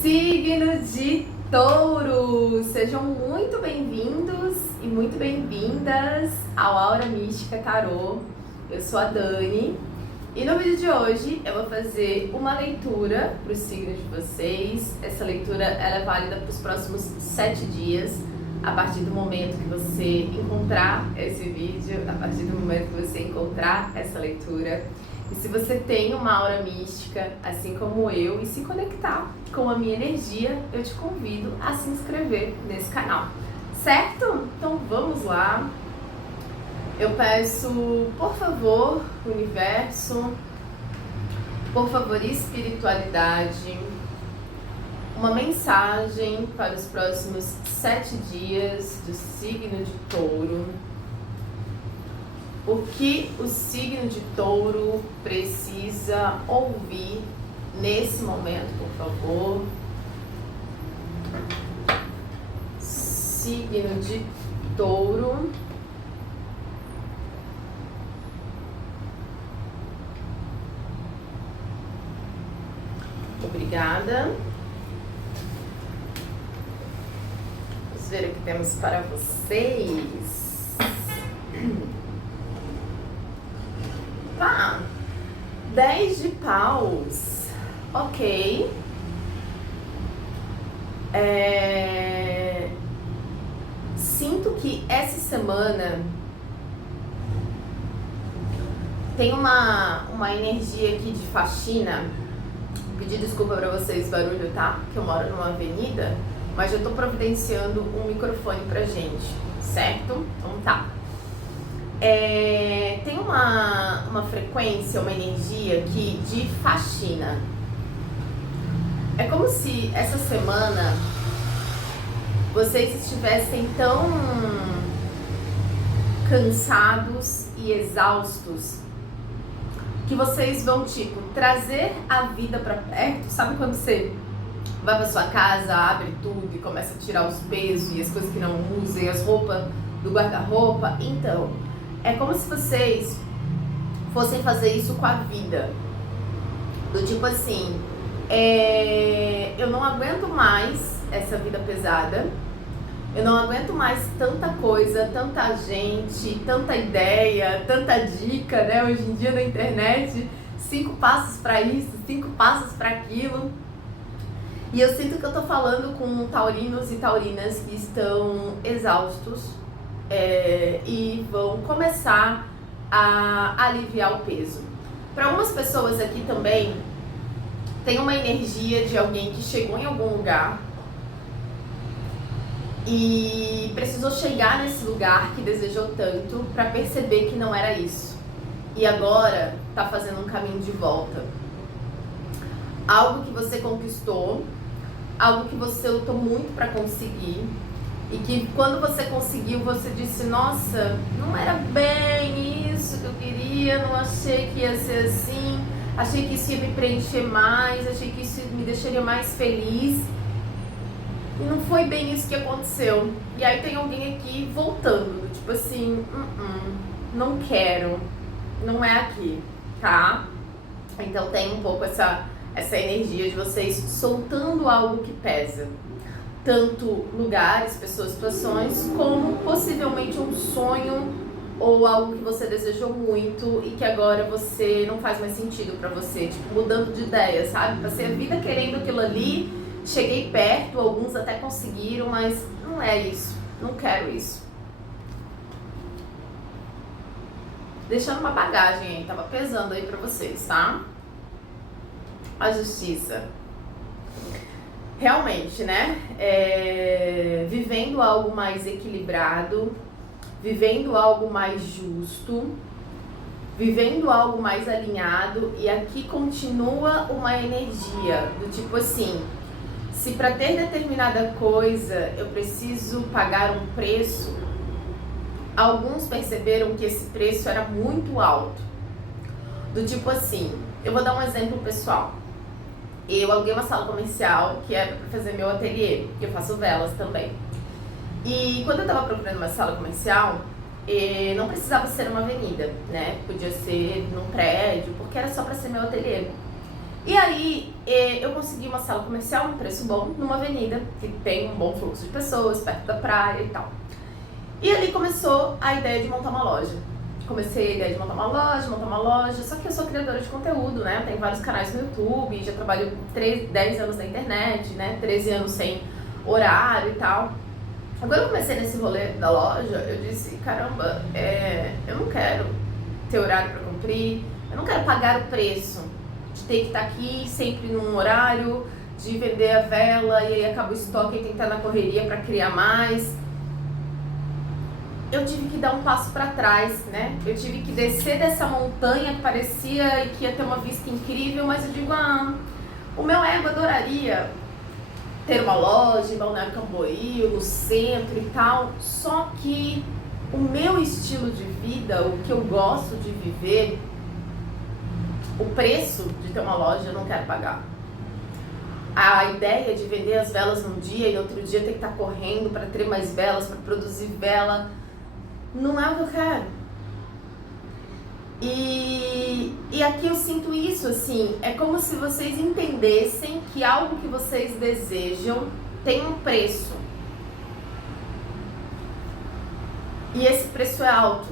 Signo de Touro! Sejam muito bem-vindos e muito bem-vindas ao Aura Mística Tarô. Eu sou a Dani e no vídeo de hoje eu vou fazer uma leitura para o signo de vocês. Essa leitura ela é válida para os próximos 7 dias, a partir do momento que você encontrar esse vídeo, a partir do momento que você encontrar essa leitura. E se você tem uma aura mística, assim como eu, e se conectar com a minha energia, eu te convido a se inscrever nesse canal, certo? Então vamos lá. Eu peço, por favor, universo, por favor, espiritualidade, uma mensagem para os próximos 7 dias do signo de Touro. O que o signo de Touro precisa ouvir nesse momento, por favor? Signo de Touro. Obrigada. Vamos ver o que temos para vocês. Tá, 10 de paus, ok. Sinto que essa semana tem uma energia aqui de faxina. Pedir desculpa pra vocês, barulho, tá? Que eu moro numa avenida, mas já tô providenciando um microfone pra gente, certo? Então tá. Tem uma frequência, uma energia aqui de faxina. É como se essa semana vocês estivessem tão cansados e exaustos que vocês vão, tipo, trazer a vida pra perto. Sabe quando você vai pra sua casa, abre tudo e começa a tirar os pesos e as coisas que não usa e as roupas do guarda-roupa? Então, é como se vocês fossem fazer isso com a vida. Do tipo assim, eu não aguento mais essa vida pesada. Eu não aguento mais tanta coisa, tanta gente, tanta ideia, tanta dica, né? Hoje em dia na internet, 5 passos para isso, 5 passos para aquilo. E eu sinto que eu tô falando com taurinos e taurinas que estão exaustos, e vão começar a aliviar o peso. Para algumas pessoas aqui também tem uma energia de alguém que chegou em algum lugar e precisou chegar nesse lugar que desejou tanto para perceber que não era isso, e agora tá fazendo um caminho de volta. Algo que você conquistou, algo que você lutou muito para conseguir, e que quando você conseguiu, você disse, nossa, não era bem isso que eu queria, não achei que ia ser assim, achei que isso ia me preencher mais, achei que isso me deixaria mais feliz, e não foi bem isso que aconteceu. E aí tem alguém aqui voltando, tipo assim, não quero, não é aqui, tá? Então tem um pouco essa energia de vocês soltando algo que pesa. Tanto lugares, pessoas, situações, como possivelmente um sonho ou algo que você desejou muito e que agora você não faz mais sentido pra você, tipo, mudando de ideia, sabe? Passei a vida querendo aquilo ali, cheguei perto, alguns até conseguiram, mas não é isso, não quero isso. Deixando uma bagagem aí, tava pesando aí pra vocês, tá? A justiça. Realmente, né? Vivendo algo mais equilibrado, vivendo algo mais justo, vivendo algo mais alinhado, e aqui continua uma energia do tipo assim, se para ter determinada coisa eu preciso pagar um preço, alguns perceberam que esse preço era muito alto. Do tipo assim, eu vou dar um exemplo pessoal. Eu aluguei uma sala comercial que era para fazer meu ateliê, que eu faço velas também. E quando eu estava procurando uma sala comercial, não precisava ser uma avenida, né? Podia ser num prédio, porque era só para ser meu ateliê. E aí eu consegui uma sala comercial, um preço bom, numa avenida que tem um bom fluxo de pessoas, perto da praia e tal. E ali começou a ideia de montar uma loja. Comecei a ideia de montar uma loja, só que eu sou criadora de conteúdo, né? Eu tenho vários canais no YouTube, já trabalho 10 anos na internet, né? 13 anos sem horário e tal. Agora eu comecei nesse rolê da loja, eu disse, caramba, eu não quero ter horário para cumprir, eu não quero pagar o preço de ter que estar aqui sempre num horário, de vender a vela e aí acaba o estoque e tem que estar na correria para criar mais. Eu tive que dar um passo para trás, né? Eu tive que descer dessa montanha que parecia que ia ter uma vista incrível, mas eu digo, o meu ego adoraria ter uma loja em Balneário Camboriú, no centro e tal, só que o meu estilo de vida, o que eu gosto de viver, o preço de ter uma loja eu não quero pagar. A ideia de vender as velas num dia e no outro dia ter que estar correndo para ter mais velas, para produzir vela, não é o que eu quero. E aqui eu sinto isso, assim, é como se vocês entendessem que algo que vocês desejam tem um preço. E esse preço é alto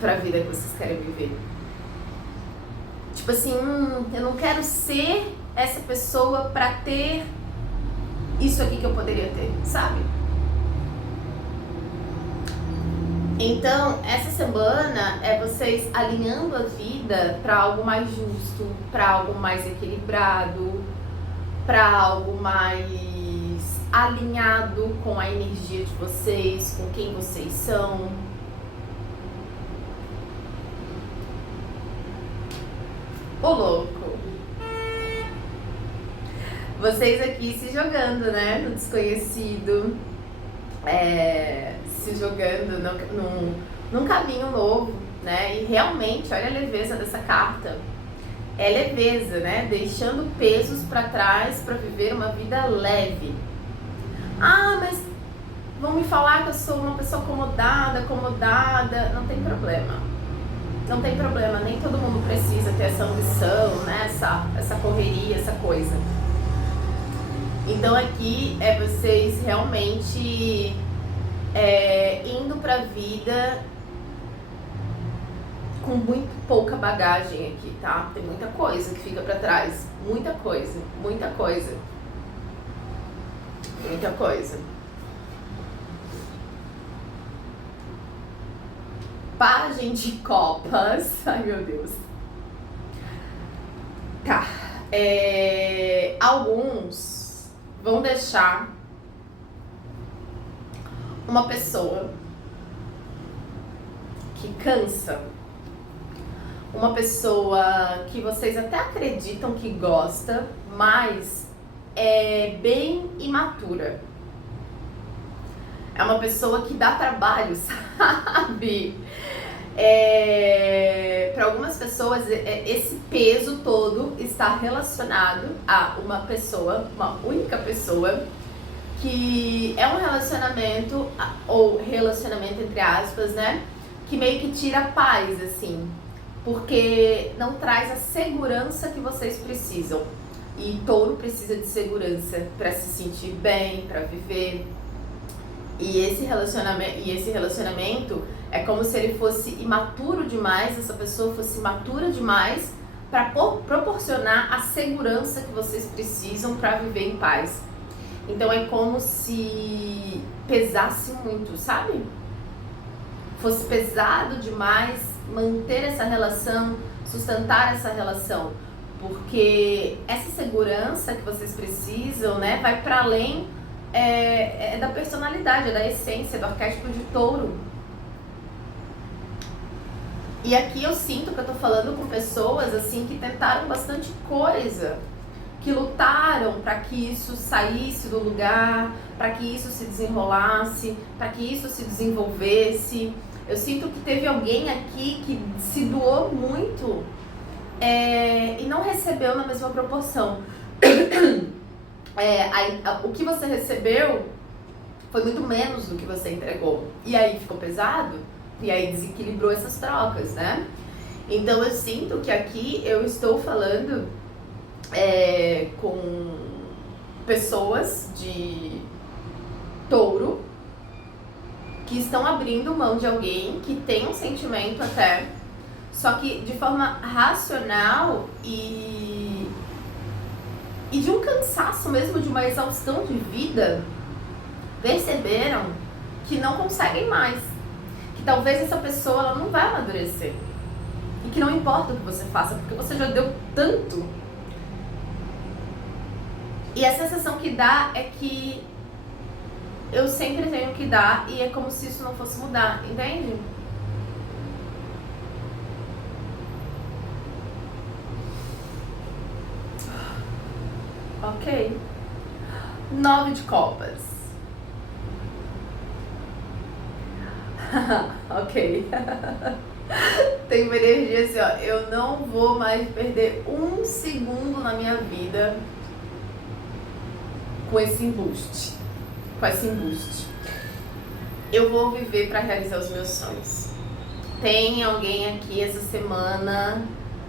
para a vida que vocês querem viver. Tipo assim, eu não quero ser essa pessoa para ter isso aqui que eu poderia ter, sabe? Então, essa semana é vocês alinhando a vida para algo mais justo, para algo mais equilibrado, para algo mais alinhado com a energia de vocês, com quem vocês são. Ô louco! Vocês aqui se jogando, né? No desconhecido. Se jogando num caminho novo, né? E realmente, olha a leveza dessa carta. É leveza, né? Deixando pesos para trás para viver uma vida leve. Mas vão me falar que eu sou uma pessoa acomodada. Não tem problema. Não tem problema, nem todo mundo precisa ter essa ambição, né? Essa correria, essa coisa. Então aqui é vocês realmente indo pra vida com muito pouca bagagem aqui, tá? Tem muita coisa que fica pra trás. Muita coisa. Pagem de copas. Ai, meu Deus. Tá. Alguns vão deixar uma pessoa que cansa, uma pessoa que vocês até acreditam que gosta, mas é bem imatura. É uma pessoa que dá trabalho, sabe? Para algumas pessoas, esse peso todo está relacionado a uma pessoa, uma única pessoa, que é um relacionamento, ou relacionamento entre aspas, né? Que meio que tira a paz, assim, porque não traz a segurança que vocês precisam. E touro precisa de segurança para se sentir bem, para viver. E esse relacionamento é como se ele fosse imaturo demais, essa pessoa fosse imatura demais para proporcionar a segurança que vocês precisam para viver em paz. Então é como se pesasse muito, sabe? Fosse pesado demais manter essa relação, sustentar essa relação, porque essa segurança que vocês precisam, né, vai para além da personalidade, da essência, do arquétipo de touro. E aqui eu sinto que eu tô falando com pessoas assim que tentaram bastante coisa, que lutaram para que isso saísse do lugar, para que isso se desenrolasse, para que isso se desenvolvesse. Eu sinto que teve alguém aqui que se doou muito e não recebeu na mesma proporção. O que você recebeu foi muito menos do que você entregou. E aí ficou pesado, e aí desequilibrou essas trocas, né? Então eu sinto que aqui eu estou falando com pessoas de touro que estão abrindo mão de alguém que tem um sentimento até, só que de forma racional e de um cansaço mesmo, de uma exaustão de vida, perceberam que não conseguem mais, que talvez essa pessoa ela não vai amadurecer e que não importa o que você faça, porque você já deu tanto. E a sensação que dá é que eu sempre tenho que dar e é como se isso não fosse mudar, entende? Ok. 9 de copas. Ok. Tem uma energia assim, ó. Eu não vou mais perder um segundo na minha vida com esse embuste. Eu vou viver para realizar os meus sonhos. Tem alguém aqui essa semana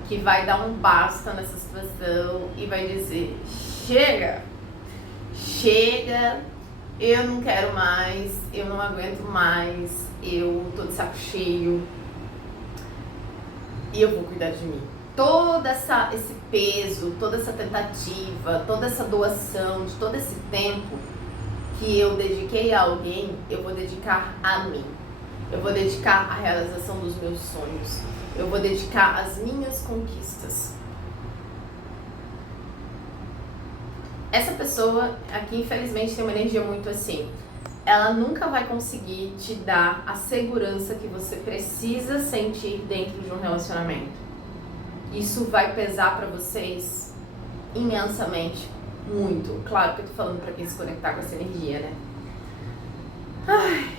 que vai dar um basta nessa situação e vai dizer: chega, eu não quero mais, eu não aguento mais, eu tô de saco cheio e eu vou cuidar de mim. Todo esse peso, toda essa tentativa, toda essa doação, de todo esse tempo que eu dediquei a alguém, eu vou dedicar a mim. Eu vou dedicar à realização dos meus sonhos. Eu vou dedicar às minhas conquistas. Essa pessoa aqui, infelizmente, tem uma energia muito assim. Ela nunca vai conseguir te dar a segurança que você precisa sentir dentro de um relacionamento. Isso vai pesar pra vocês imensamente, muito. Claro que eu tô falando pra quem se conectar com essa energia, né? Ai.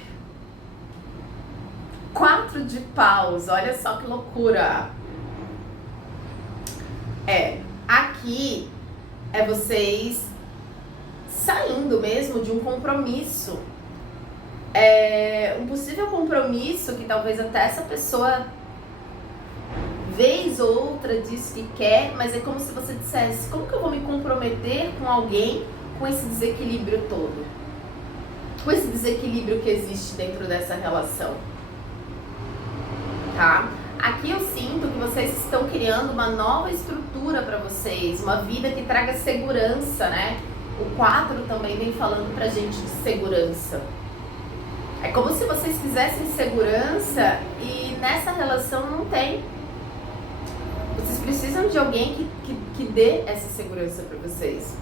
4 de paus, olha só que loucura. Aqui é vocês saindo mesmo de um compromisso. Um possível compromisso que talvez até essa pessoa vez ou outra diz que quer, mas é como se você dissesse: como que eu vou me comprometer com alguém com esse desequilíbrio todo? Com esse desequilíbrio que existe dentro dessa relação, tá? Aqui eu sinto que vocês estão criando uma nova estrutura para vocês, uma vida que traga segurança, né? O 4 também vem falando pra gente de segurança. É como se vocês quisessem segurança e nessa relação não tem. Vocês precisam de alguém que dê essa segurança para vocês.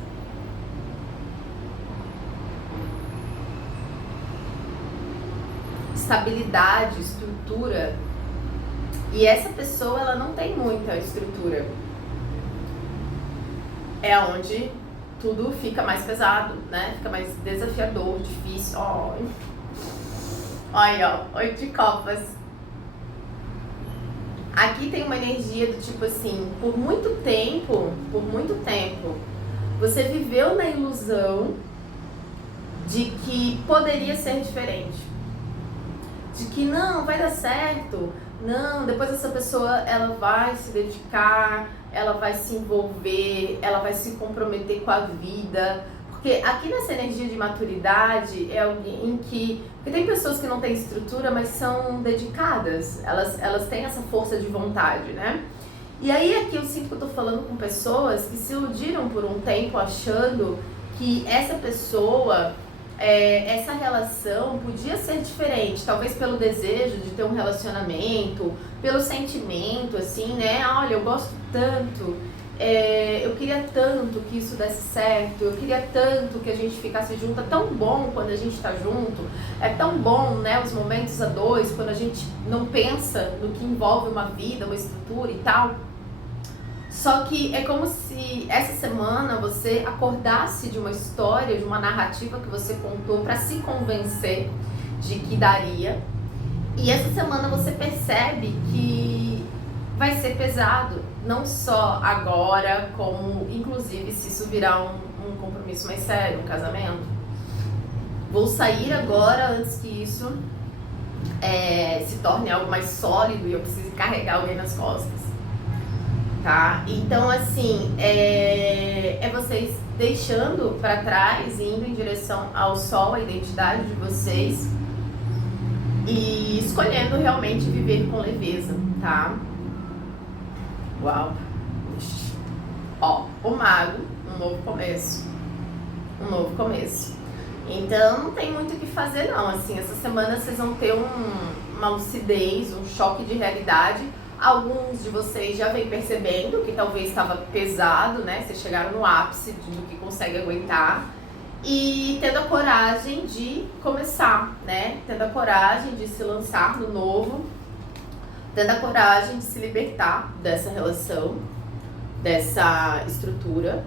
Estabilidade, estrutura. E essa pessoa, ela não tem muita estrutura. É onde tudo fica mais pesado, né? Fica mais desafiador, difícil. Olha, ó, 8 de copas. Aqui tem uma energia do tipo assim, por muito tempo, você viveu na ilusão de que poderia ser diferente. De que não, vai dar certo. Não, depois essa pessoa, ela vai se dedicar, ela vai se envolver, ela vai se comprometer com a vida. Porque aqui nessa energia de maturidade é alguém que... Porque tem pessoas que não têm estrutura, mas são dedicadas. Elas têm essa força de vontade, né? E aí aqui eu sinto que eu tô falando com pessoas que se iludiram por um tempo achando que essa pessoa... essa relação podia ser diferente, talvez pelo desejo de ter um relacionamento, pelo sentimento, assim, né? Olha, eu gosto tanto, eu queria tanto que isso desse certo, eu queria tanto que a gente ficasse junto. É tão bom quando a gente tá junto, é tão bom, né, os momentos a dois, quando a gente não pensa no que envolve uma vida, uma estrutura e tal. Só que é como se essa semana você acordasse de uma história, de uma narrativa que você contou para se convencer de que daria. E essa semana você percebe que vai ser pesado, não só agora, como inclusive se isso virar um compromisso mais sério, um casamento. Vou sair agora antes que isso se torne algo mais sólido e eu precise carregar alguém nas costas. tá? Então, assim, é vocês deixando para trás e indo em direção ao sol, a identidade de vocês, e escolhendo realmente viver com leveza, tá? Uau! Ó, o mago, um novo começo. Um novo começo. Então, não tem muito o que fazer, não. Assim, essa semana vocês vão ter uma lucidez, um choque de realidade. Alguns de vocês já vêm percebendo que talvez estava pesado, né? Vocês chegaram no ápice do que consegue aguentar. E tendo a coragem de começar, né? Tendo a coragem de se lançar no novo. Tendo a coragem de se libertar dessa relação, dessa estrutura.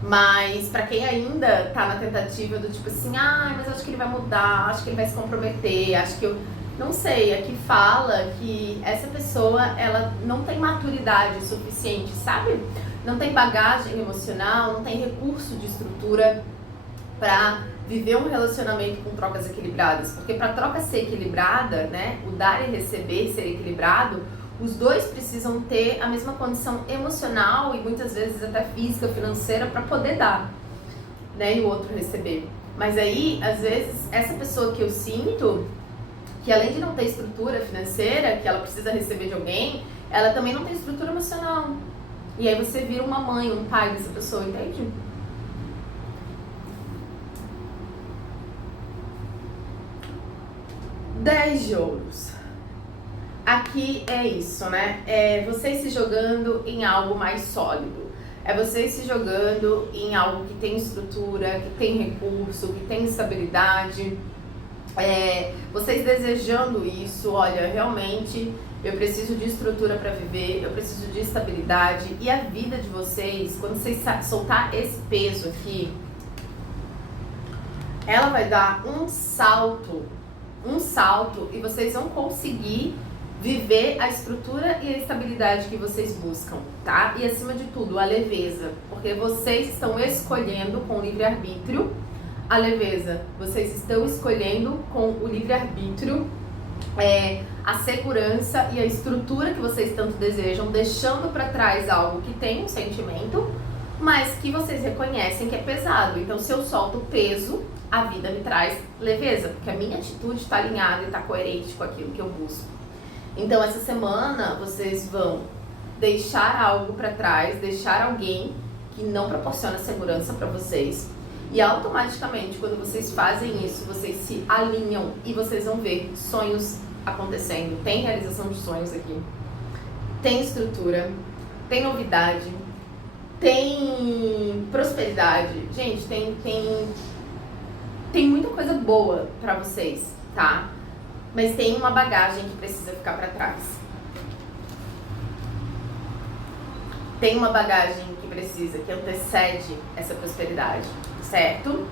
Mas pra quem ainda tá na tentativa do tipo assim, mas acho que ele vai mudar, acho que ele vai se comprometer, acho que eu... Não sei, aqui fala que essa pessoa, ela não tem maturidade suficiente, sabe? Não tem bagagem emocional, não tem recurso de estrutura pra viver um relacionamento com trocas equilibradas. Porque pra troca ser equilibrada, né, o dar e receber ser equilibrado, os dois precisam ter a mesma condição emocional e muitas vezes até física, financeira, para poder dar, né, e o outro receber. Mas aí, às vezes, essa pessoa que eu sinto, que além de não ter estrutura financeira, que ela precisa receber de alguém, ela também não tem estrutura emocional. E aí você vira uma mãe, um pai dessa pessoa, entende? Dez de ouros. Aqui é isso, né? É vocês se jogando em algo mais sólido. É vocês se jogando em algo que tem estrutura, que tem recurso, que tem estabilidade. Vocês desejando isso, olha, realmente eu preciso de estrutura para viver, eu preciso de estabilidade. E a vida de vocês, quando vocês soltar esse peso aqui, ela vai dar um salto e vocês vão conseguir viver a estrutura e a estabilidade que vocês buscam, tá? E acima de tudo, a leveza, porque vocês estão escolhendo com o livre-arbítrio a leveza, vocês estão escolhendo com o livre-arbítrio a segurança e a estrutura que vocês tanto desejam, deixando para trás algo que tem um sentimento, mas que vocês reconhecem que é pesado. Então, se eu solto o peso, a vida me traz leveza, porque a minha atitude está alinhada e está coerente com aquilo que eu busco. Então, essa semana, vocês vão deixar algo para trás, deixar alguém que não proporciona segurança para vocês. E automaticamente, quando vocês fazem isso, vocês se alinham e vocês vão ver sonhos acontecendo. Tem realização de sonhos aqui. Tem estrutura, tem novidade, tem prosperidade. Gente, tem muita coisa boa para vocês, tá? Mas tem uma bagagem que precisa ficar para trás. Tem uma bagagem que antecede essa prosperidade, certo?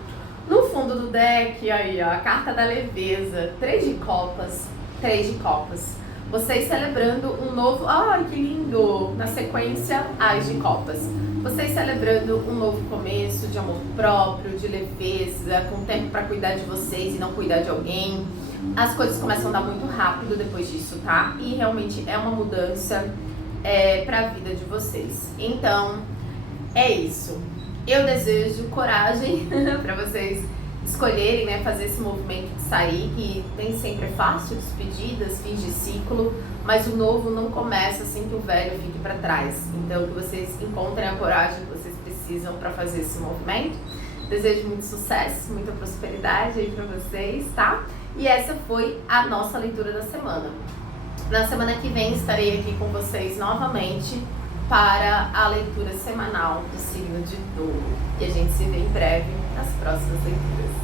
No fundo do deck, aí, ó, a carta da leveza, 3 de copas, 3 de copas. Vocês celebrando um novo... Ai, que lindo! Na sequência, As de copas. Vocês celebrando um novo começo de amor próprio, de leveza, com tempo para cuidar de vocês e não cuidar de alguém. As coisas começam a dar muito rápido depois disso, tá? E realmente é uma mudança para a vida de vocês. Então, é isso. Eu desejo coragem para vocês escolherem, né, fazer esse movimento de sair, que nem sempre é fácil, despedidas, fins de ciclo, mas o novo não começa assim que o velho fique para trás. Então, que vocês encontrem a coragem que vocês precisam para fazer esse movimento. Desejo muito sucesso, muita prosperidade aí para vocês, tá? E essa foi a nossa leitura da semana. Na semana que vem estarei aqui com vocês novamente para a leitura semanal do signo de Touro. E a gente se vê em breve nas próximas leituras.